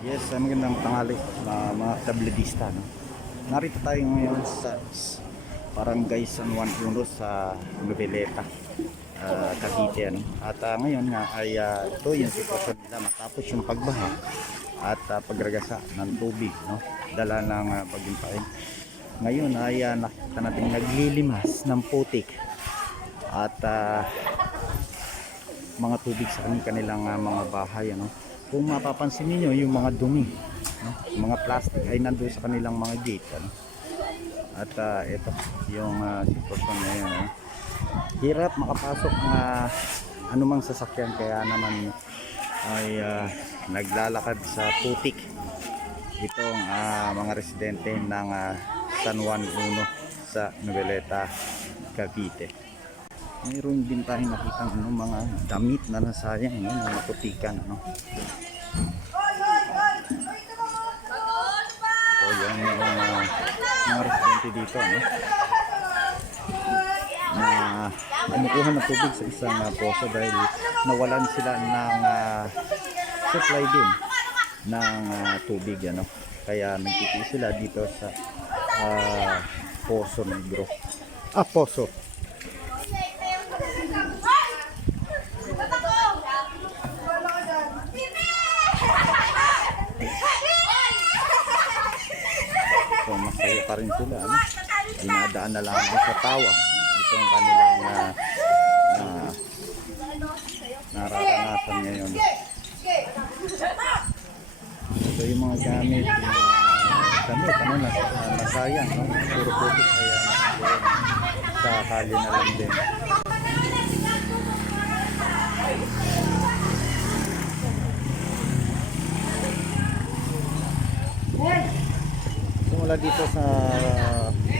Yes, uh, magandang tanghali mga, mga tabledista. No? Narito tayo ngayon sa Barangay San Juan Uno sa Noveleta, uh, Cavite. Ano? At ah, ngayon nga ay ah, ito yung sitwasyon nila matapos yung pagbaha at ah, pagragasa ng tubig. No? Dala ng uh, pagimpain. Ngayon ay ah, nakita natin naglilimas ng putik at ah, mga tubig sa kanilang, ah, mga bahay ano kung mapapansin niyo yung mga dumi no? Mga plastic ay nandoon sa kanilang mga gate ano? at ah, ito yung uh, sitwasyon ngayon ano? hirap makapasok mga anumang sasakyan kaya naman ay ah, naglalakad sa putik itong ah, mga residente ng ah, San Juan 1 sa Noveleta, Cavite mayroon din tayong nakita ano, mga damit na nasayang no, mga putikan ano. So yan yung mga, mga residente dito ano, na kumukuha ng tubig sa isang ah, poso dahil nawalan sila ng ah, supply din ng ah, tubig ano. Kaya nagtitiis sila dito sa ah, Poso Negro. Ah, Poso. So masaya pa rin sila. Ano? Dinadaan na lang sa tawa. Ito ang kanilang na, na nararanasan ngayon. So yung mga gamit, damit, ano, nas, uh, no? puro putik kaya sa kali na lang din. Mula dito sa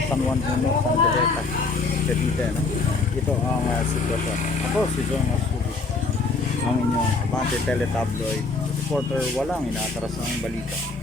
San Juan Uno, San Deleta, Cavite, no? ito ang uh, sitwasyon. Ako si John Asubi, ang inyong Abante Teletabloid reporter, walang inaatras ng balita.